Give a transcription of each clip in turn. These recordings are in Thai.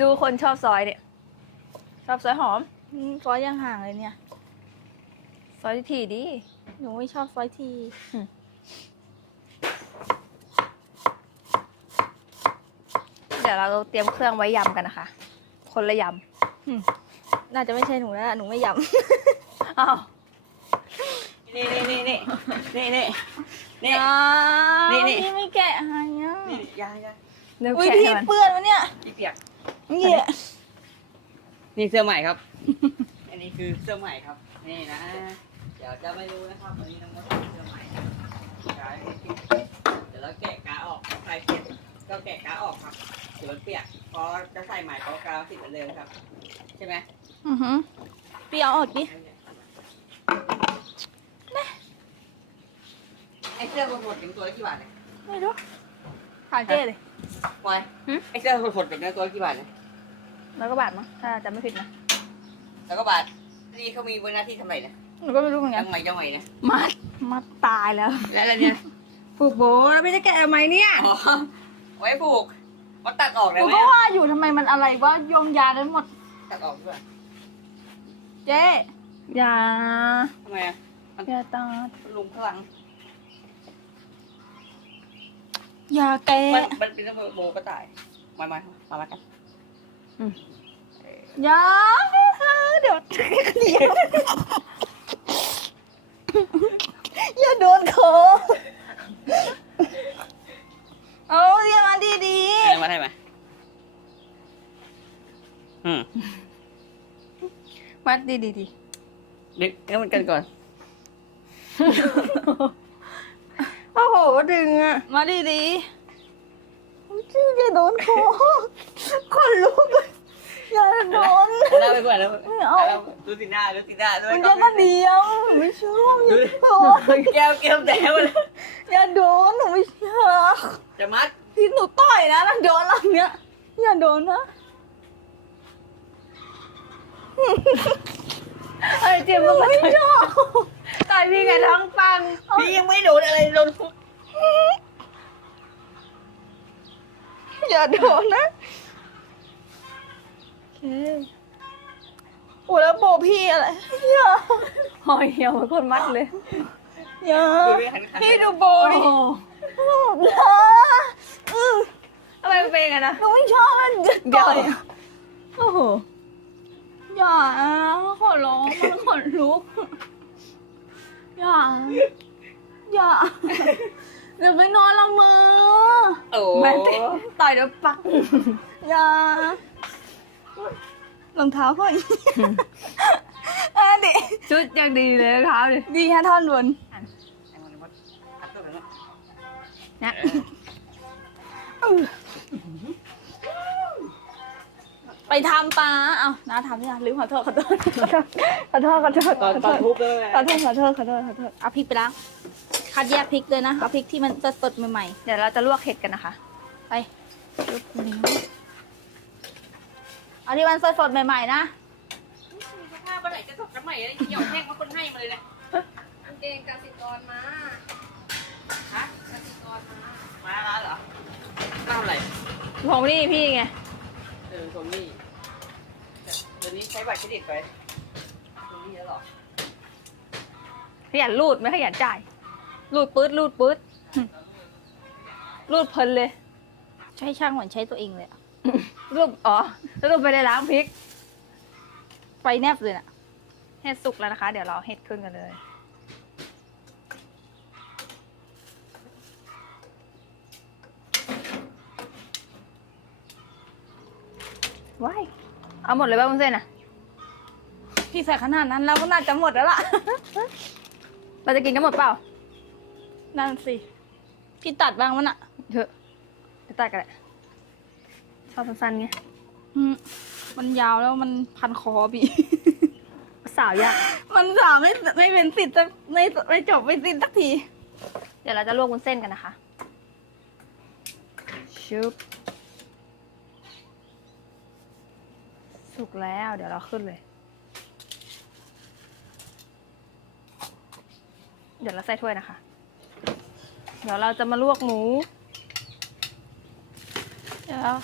ดูคนชอบซอยเนี่ย ชอบซอยหอม อืมซอยยังห่างเลยเนี่ย ซอยทีดี หนูไม่ชอบซอยทีเดี๋ยวเราเตรียมเครื่องไว้ยำกันนะคะ คนละยน่าจะไม่ใช่หนูแล้วล่ะหนูไม่ยำอ้าวนี่นี่นี่นี่นี่นี่ำนี่อ่านี่ นี่พี่ไม่แกะให้อะนี่ยายาเนื้ออุ้ยแกะพี่ให้มันเปื้อนวะเนี่ย พี่เปียก นี่แหละนี่เสื้อใหม่ครับ อันนี้คือเสื้อใหม่ครับ นี่นะ เดี๋ยวจะไม่รู้นะครับวันนี้น้องมดใส่เสื้อใหม่ครับใช่เดี๋ยวเราแกะกาออกใส่เสร็จก็แกะกาออกครับเดี๋ยวมันเปียกพอจะใส่ใหม่ก็กาวติดเหมือนเดิมครับ ใช่ไหมอือหือพี่เอาออกดิไอเสื้อคนหดเป็นตัวละกี่บาทเนี่ยไม่รู้ถามเจ้เลยปอยไอเสื้อคนหดเป็นตัวละกี่บาทเนี่ย แล้วก็บาทมั้งถ้าจำไม่ผิดนะแล้วก็บาทนี่เขามีบนหน้าที่ทำไรเนี่ยหนูก็ไม่รู้เหมือนกัยันงไงยังไงเนี่ยมัดมาตายแล้ว แล้วอะไรเนี่ยผูกโบแล้วไม่ได้แกะทำไมเนี่ยอ๋อไว้ผูกมันตัดออกหได้นูไหมก็ว่าอยู่ทำไมมันอะไรวะโยงยานั้นหมด ตัดออกด้วยเจ๊อย่าทำไมอะอย่าตัดลุงข้างหลังยาแกมันมันเป็นระเบิดโบก็ตายมามามามากัน ยาเดี๋ยวเดี๋ยวอย่าโดนคอเอาเรียกมาดีดีอะไรมาได้ไหมอืมมัดดีดีดีดึงให้มันกันก่อน โอ้โห ดึงอะ มาดีดีชื่ออย่าโดนคอคนลุกเลย อย่าโดนหน้าไปก่อนแล้วไม่เอาดูสีหน้าดูสีหน้าด้วยมันจะมาเดียวหนูไม่ชอบอย่าโดนแก้วแก้วแดงเลยอย่าโดนหนูไม่ชอบจะมัดที่หนูต่อยนะแล้วโดนอะไรเงี้ยอย่าโดนนะเอ้ยเจ็บมากไม่ชอบต่อยพี่กับท้องฟังพี่ยังไม่โดนอะไรโดนฟุกอย่าโดนนะโอ เคโอ้แล้วโบพี่อะไรอย่าหอยเหี่ยวเหมือนคนมัดเลยอย่าดูดิหันหันพี่ดูโบโอ้ดิโหอย่าอือทำไมมันเป็นอย่างนั้นนะหนูไม่ชอบมันจะต่อยโอ้โหอย่าขอร้องมันขนลุกอย่าอย่าเดี๋ยวไปนอนละเมอโอ้ แม่ติต่อยเดี๋ยวปักอย่า รองเท้าพ่ออีกอะดิชุดยังดีเลยรองเท้าดิดีแค่ท่อนบนไอ้มันมันอัดตัวกันแล้วนะไปทำปลาเอ้าน้าทำเนี่ยลืมขอโทษขอโทษขอโทษขอโทษตอนตอนทุบเลยขอโทษขอโทษขอโทษขอโทษเอาพริกไปล้างคัดแยกพริกเลยนะเอาพริกที่มันสดๆใหม่เดี๋ยวเราจะลวกเห็ดกันนะคะๆไปปึ๊บนี่ เอาที่มันสดๆใหม่ๆนะผ้าปไหนจะถกกันใหม่อะไรหยอกแห้งมาคนให้มาเลยนะกางเกงกสิกรมาฮะกสิกรมามาแล้วเหรอเท่าไหร่ของนี่พี่ไงเออตรงนี้เดี๋ยวนี้ใช้บัตรเครดิตไปตรงนี้แล้วเหรอขยันรูดไม่ขยันจ่ายรูดปื๊ดรูดปื๊ดรูดเพลินเลย ใช้ช่างเหมือนใช้ตัวเองเลยอะ รูปอ๋อแล้วรูปไปได้ล้างพริกไฟแนบเลยน่ะเห็ดสุกแล้วนะคะ เดี๋ยวเราเห็ดขึ้นกันเลยว้ายเอาหมดเลยป่ะมุ้นเส้นอะพี่ใส่ขนาดนั้นเราก็น่าจะหมดแล้วล่ะ เราจะกินกันหมดเปล่า นั่นสิ พี่ตัดบ้างวะน่ะเถอะจะตัดกันแหละ ชอบสั้นๆไงอืมมันยาวแล้วมันพันคอพี่ สาวยากมันสาวไม่ไม่เป็นสิทธิ์สักไม่ไม่จบไม่สิ้นสักที เดี๋ยวเราจะลวกวุ้นเส้นกันนะคะชุบสุกแล้ว เดี๋ยวเราขึ้นเลย เดี๋ยวเราใส่ถ้วยนะคะ เดี๋ยวเราจะมาลวกหมู เดี๋ยว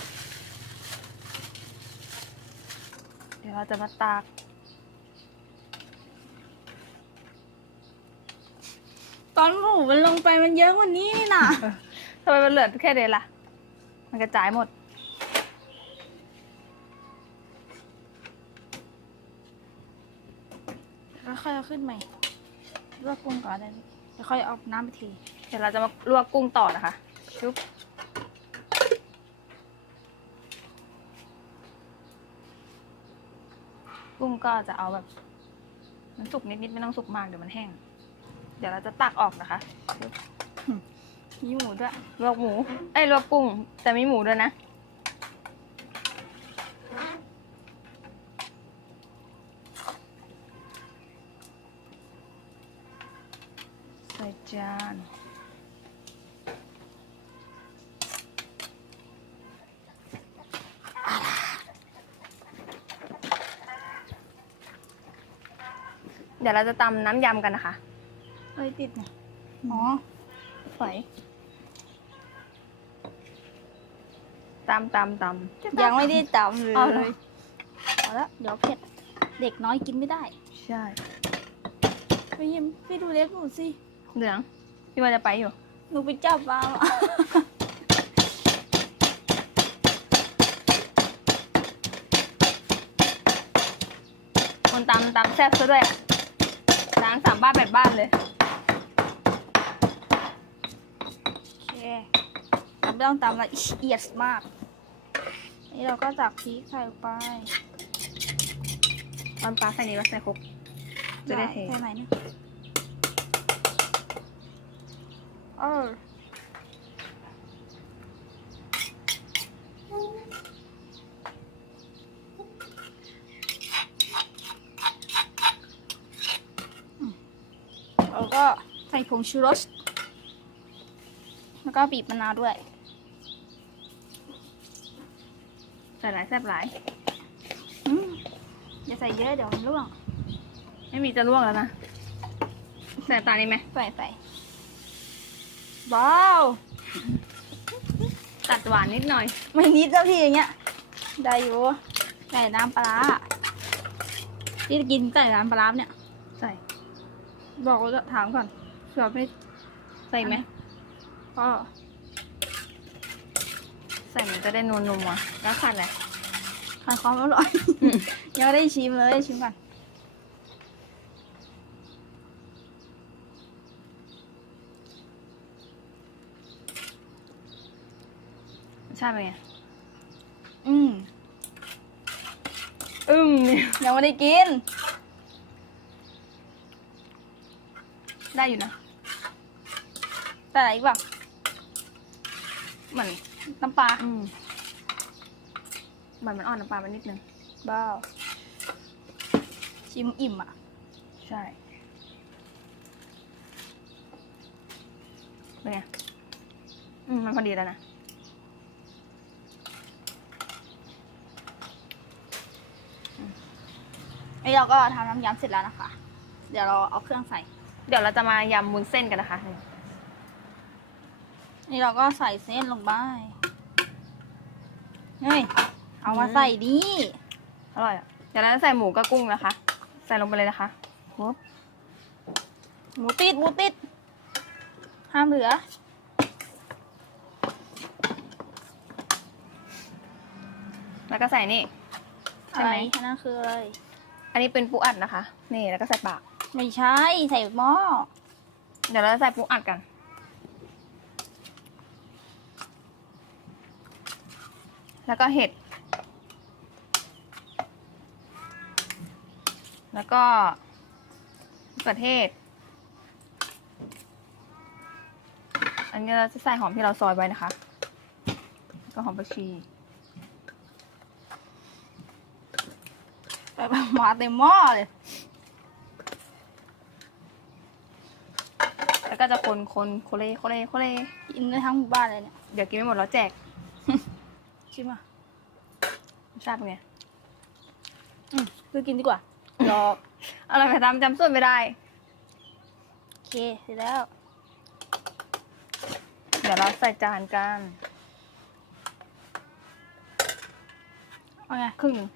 เดี๋ยวเราจะมาตากตอนหมูมันลงไปมันเยอะกว่านี้นี่นะทำไมมันเหลือแค่เดยวล่ะ มันกระจายหมด แล้วค่อยเอาขึ้นใหม่ลวกกุ้งก่อนได้ไหมเดี๋ยวค่อยเอาน้ำไปที เดี๋ยวเราจะมาลวกกุ้งต่อนะคะชุบ ก็จะเอาแบบมันสุกนิดๆไม่ต้องสุกมากเดี๋ยวมันแห้ง เดี๋ยวเราจะตักออกนะคะมีหมูด้วยลวกหมู เอ้ยลวกกุ้ง แต่มีหมูด้วยนะ ใส่จาน เดี๋ยวเราจะตำน้ำยำกันนะคะเฮ้ยติดเนี่ยอ๋อฝอยตำตำตำยังไม่ได้จำเลเอาเหรอยเอาละเดี๋ยวเผ็ดเด็กน้อยกินไม่ได้ ใช่ไปยิ้มไปดูเล็กหนูสิเหลืองพี่ว่าจะไปอยู่หนูไปจับมาคนตำตำแซ่บซะด้วย ล้างสามบ้านแปดบ้านเลย โอเคเราไม่ต้องตำละเอียดมาก นี่เราก็จักพริกใส่ลงไปตอนปลาใส่นี้ว่าใส่ครกจะได้เทใส่ไหนเนี่ยเอออืมแล้วก็ใส่ผงชูรส แล้วก็บีบมะนาวด้วย ใส่หลายแซ่บหลายอืมอย่าใส่เยอะเดี๋ยวมันร่วง ไม่มีจะล่วงแล้วนะ ใส่ตานี้ไหมใส่ใส่ว้าว ตัดหวานนิดหน่อย ไม่นิดแล้วพี่อย่างเงี้ย ได้อยู่ ใส่น้ำปลาร้าที่กินใส่น้ำปลาร้าเนี่ย ใส่ บอกว่าจะถามก่อน เผื่อไม่ใส่ไหมก็ใส่มันจะได้นวลนัวแล้วขัดเลยขาดความอร่อยยังไม่ได้ชิมเลยชิมก่อนรสชาติเป็นไง อืมอึ้งเนี่ยยังไม่ได้กิน ได้อยู่นะ แต่อะไรอีกแบบเหมือนน้ำปลาอืมเหมือนมันอ่อนน้ำปลาไปนิดนึงบ้าวชิมอิ่มอะ ใช่เป็นไงอืมมันพอดีแล้วนะนี่เราก็ทำน้ำยำเสร็จแล้วนะคะ เดี๋ยวเราเอาเครื่องใส่ เดี๋ยวเราจะมายำมุนเส้นกันนะคะ นี่เราก็ใส่เส้นลงไปเฮ้ย เอามาใส่ดิอร่อยอะเดี๋ยวเราจะใส่หมูกับกุ้งนะคะ ใส่ลงไปเลยนะคะปุ๊บหมูติดหมูติด ห้ามเหลือ แล้วก็ใส่นี่ใช่อะไรไหมอันนั่นคืออะไร อันนี้เป็นปูอัดนะคะ นี่แล้วก็ใส่ปาก ไม่ใช่ ใส่หม้อ เดี๋ยวเราจะใส่ปูอัดกัน แล้วก็เห็ด แล้วก็มะเขือเทศ อันนี้เราจะใส่หอมที่เราซอยไว้นะคะแล้วก็หอมผักชีไปแบบมาเต็มหม้อเลย แล้วก็จะคนคนโคเลโคเลโคเลกินได้ทั้งหมู่บ้านเลยเนี่ย เดี๋ยวกินไม่หมดแล้วแจก ชิมอะรสชาติเป็นไงอืมคือกินดีกว่ารออะไรไปตามจำส่วนไม่ได้ โอเคเสร็จแล้ว เดี๋ยวเราใส่จานกันเอาไงครึ่งหนึ่ง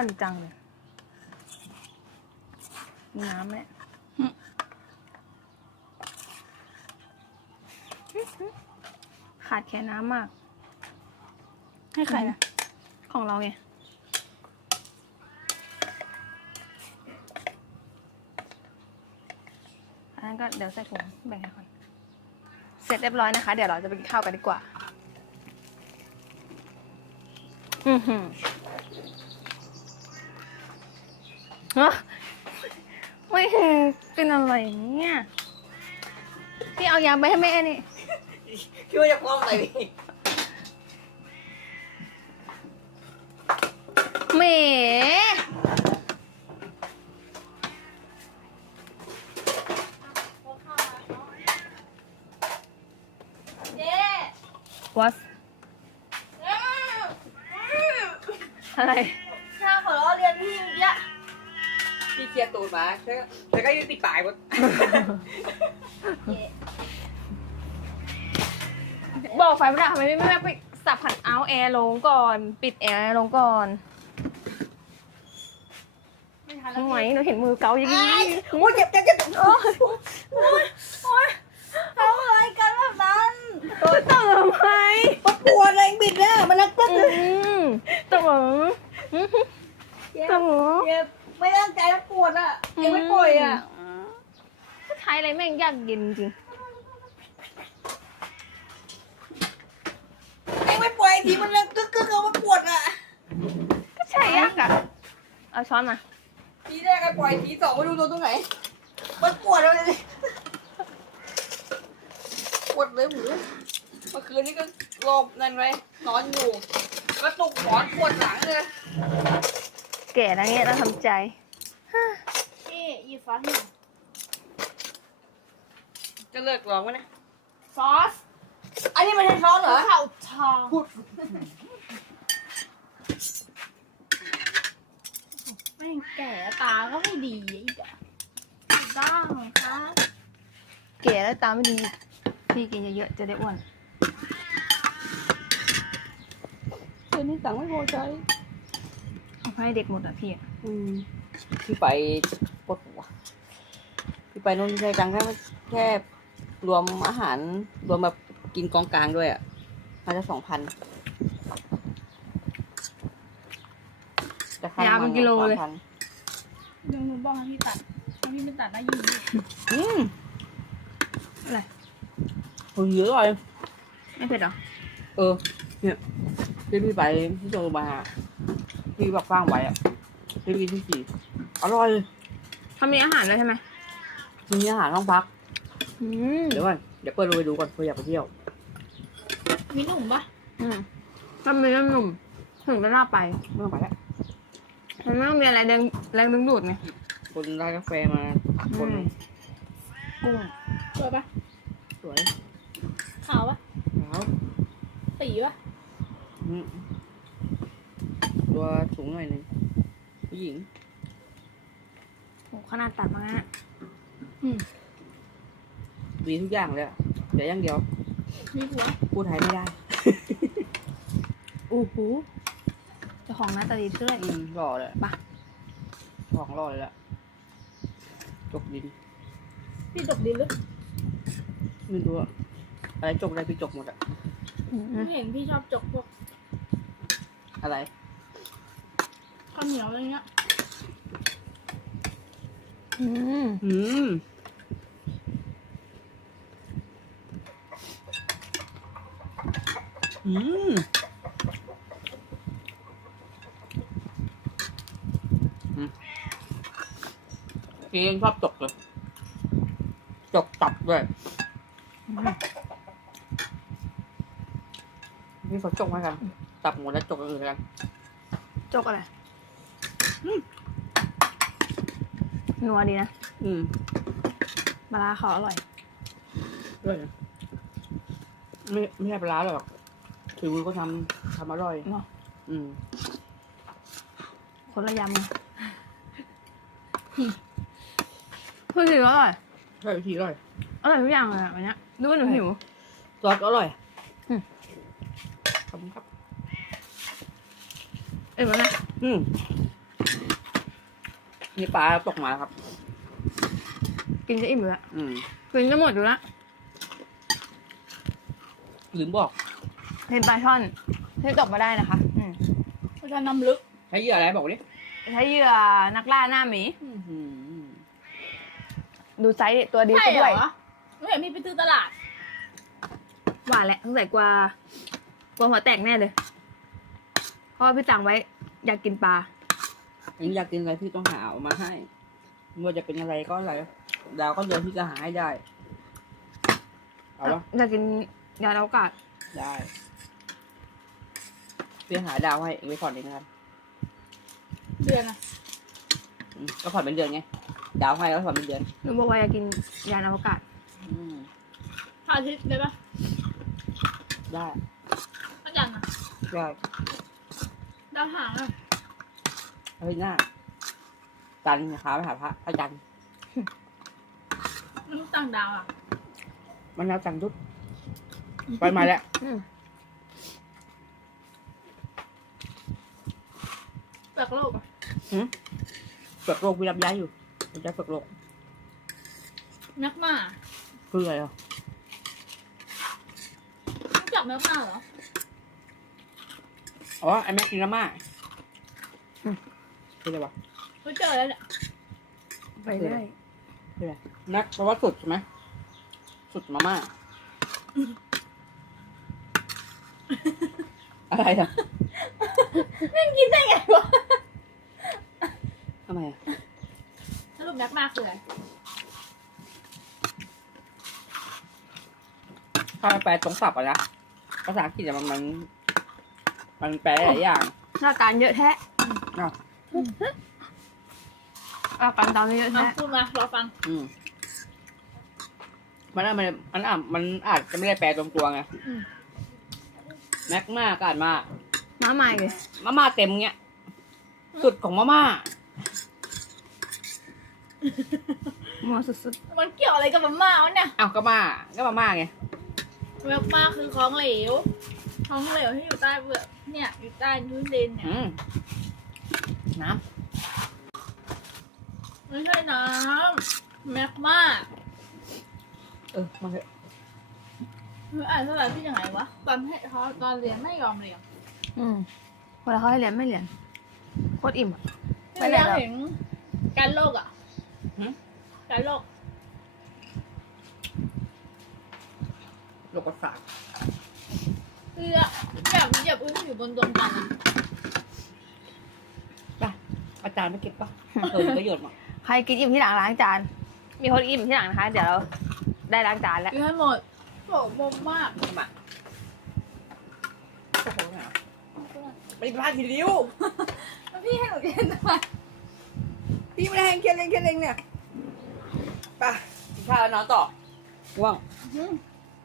อ้อนจังเลยน้ำเนี่ยขาดแค่น้ำมาก ให้ใครนะของเราไงอันนั้นก็เดี๋ยวใส่ถุงแบ่งให้คนเสร็จเรียบร้อยนะคะ เดี๋ยวเราจะไปกินข้าวกันดีกว่า อือหือ ฮะไม่เห็นเป็นอะไรเนี่ยพี่เอายาไปให้แม่นี่คิดว่าจะคว่ำอะไรพี่แหมเจ๊ what อะไร ถ้าขอล้อเรียนพี่เมื่อกี้ พี่เคลียร์ตูดมาแล้วก็แล้วก็ยืนปิดปากหมดบอกไฟไม่ได้ทำไมไม่แม่ไปสับผันเอาแอร์ลงก่อน ปิดแอร์ลงก่อนไม่ทันแล้วทำไมหนูเห็นมือเกาอย่างนี้โอ้ยเจ็บเจ็บเจ็บโอ้ยทำอะไรกันแบบนั้นเติมไหมมันปวดอะไรบิดเนี่ยมันนักตึ๊ดอืมเติมอืมเติมเจ็บ ไม่ตั้งใจมันปวดอะยังไม่ปล่อยอะใช้อะไรแม่งยากเย็นจริงยังไม่ปล่อยทีมันยังกึกกึกเอามันปวดอะก็ใช่ยากอะเอาช้อนมาทีแรกไอ้ปล่อยทีสองไม่รู้ตัวตรงไหนมันปวดเลยปวดเลยหมูเมื่อคืนนี้ก็หลบนั่นไว้นอนอยู่กระตุกหมอนปวดหลังเลย แก่แล้วเนี่ยต้องทำใจพี่หยิบซอสให้หน่อยจะเลิกร้องไหมเนี่ยซอส อันนี้มันใช่ช้อนเหรอข้าวทองพูดแม่งแก่ตาก็ไม่ดีอีกอะต้องครับแก่แล้วตาไม่ดี พี่กินเยอะๆจะได้อ้วน เดี๋ยวนี้สั่งไม่พอใจเอา ให้เด็กหมดอะพี่อะอืมพี่ไปปวดหัวพี่ไปนู่นใช้ตังค์แค่แค่รวมอาหารรวมแบบกินกองกลางด้วยอะมาจะสองพันยาวเป็นกิโลเลยเดี๋ยวหนูบอกให้พี่ตัดถ้าพี่ไม่ตัดได้ยินดีอืมอะไรโหเยอะเลย ไม่เผ็ดเหรอ เออ เนี่ยที่พี่ไปที่โจมา พี่แบบสร้างไว้อะที่พี่ที่สี่อร่อยเขามีอาหารแล้วใช่ไหมมีอาหารห้องพัก อืมเดี๋ยวก่อนเดี๋ยวเปิดลงไปดูก่อนเพื่ออยากไปเที่ยว มีหนุ่มปะอืมถ้ามีน้ำหนุ่มถึงจะน่าไปไม่ต้องไปแล้วมันไม่ต้องมีอะไรแรงแรงดึงดูดไงคนร้านกาแฟมาคนอืมกุ้งสวยปะสวยขาวปะขาวตีปะอืม ตัวสูงหน่อยหนึงผู้หญิง โหขนาดตัดมาฮะดีทุกอย่างเลยอะเดี๋ยวอย่างเดียวมีหัวพูดไทยไม่ได้โอ้โหเจ้าของหน้าตาดีด้วยอืมหล่อเลยปะของหล่อเลยละจกดินพี่ตกดินหรือไม่รู้อะอะไรจกอะไรพี่จกหมดอะอืมไม่เห็นพี่ชอบจกพวกอะไร ข้าวเหนียวอะไรเงี้ยอืมอืมอืมอืมพี่เองชอบจกเลยจกตับด้วยพี่ขอจกมากัน ตับหมูแล้วจกอื่นกัน จกอะไร นัวดีนะอืมปลาร้าเขาอร่อย ด้วยนะไม่ไม่ใช่ปลาร้าหรอกถือมือก็ทำทำอร่อยเนอะ อืมคนละยำไงพูดถึงอร่อยใช่วิธีอร่อยอร่อยทุกอย่างเลยอะวันเนี้ยดูว่าหนูหิว ซอสก็อร่อยอืม ขอบคุณครับ เอ็มแล้วนะอืม นี่ปลาตกมาแล้วครับ กินจะอิ่มอยู่ละอืมกินจะหมดอยู่ละลืมบอกเห็นปลาช่อนที่ตกมาได้นะคะ อืมเพราะฉะนั้นน้ำลึกใช้เหยื่ออะไรบอกดิใช้เหยื่อนักล่าหน้าหมี อื้อหือดูไซส์ดิตัวดีใช่ซะเหรด้วยอไม่เห็นพี่ไปซื้อตลาด หวานแหละสงสัยกว่ากว่าหัวแตกแน่เลยเพราะว่าพี่สั่งไว้อยากกินปลา อันนี้อยากกินอะไรพี่ต้องหาเอามาให้ไม่ว่าจะเป็นอะไรก็อะไรดาวก็เดินที่จะหาให้ได้ เอาวะอยากกินยานอวกาศได้พี่หาดาวให้เองไปผ่อนเองนะครับเดือนอะอืมก็ผ่อนเป็นเดือนไงดาวให้ก็ผ่อนเป็นเดือนหนูบอกว่าอยากกินยานอวกาศอืมพระอาทิตย์ได้ปะได้อาจารย์อะได้ดาวหางอะ เฮ้ยหน้า จันทร์นะคะไปหาพระพระจันทร์มนุษย์ต่างดาวอะมันแล้วจันทร์ทุกไปมาแล้วอืมเปลือกโลกอะเปลือกโลกวิรับย้ายอยู่รับย้ายเปลือกโลกแมกมาคืออะไรอะรู้จักแมกมาเหรอ อ๋อไอแม็กกินละมา คืออะไรวะรู้เจอแล้วเนี่ยไปเรื่อยคืออะไรแม็กแปลว่าสุดใช่ไหมสุดมาม่าอะไรอะแม่งกินได้ไงวะทำไมอะสรุปแมกมาคืออะไรถ้าแปลตรงศัพท์อะนะภาษาอังกฤษอะมันมัน มันแปลหลายอย่างหน้าการเยอะแท้ อ้าว อาการตามเยอะมาแท้พูดมารอฟัง อืมมันอาจมันมันอาจมันอาจจะไม่ได้แปลตรงตัวไงอืม แม็กมาก็อ่านมาม้าใหม่เลยมาม่าเต็มเงี้ย สุดของมาม่ามัวสุดมันเกี่ยวอะไรกับมาม่าวะเนี่ยอ้าวก็มาก็มาม่าไงแมกมาคือของเหลว ของเหลวที่อยู่ใต้เปลือกเนี่ย อยู่ใต้พื้นดินเนี่ย อืม น้ไม่ใช่น้ำแมกมาำเออมาเถอะคืออ่านภาษาที่ยังไงวะตอนให้เขาตอนเรียนไม่ยอมเรียนๆอืมเวลาเขาให้เรียนไม่เรียนโคตรอิ่มอะไม่ไม่ได้ได้หรอกเห็นการโลกอะหึการโลกโลกประสาทคือแบบเหยียบอุ้งอยู่บนดวงจันทร์อะไป อาจารย์ไม่เก็บปะเออมีประโยชน์มั้งใครกินอิ่มที่หลังล้างจาน มีคนอิ่มที่หลังนะคะ เดี๋ยวเราได้ล้างจานแล้วกินให้หมดโหมมมากทำไมโอ้โหไหนวะไม่ได้พลาดทีริ้วแล้วพี่ให้หนูกินทำไมพี่ไม่ได้ให้เคลียร์เล็งเคลียร์เล็งเนี่ยไปกินข้าวแล้วนอนต่อง่วงอืม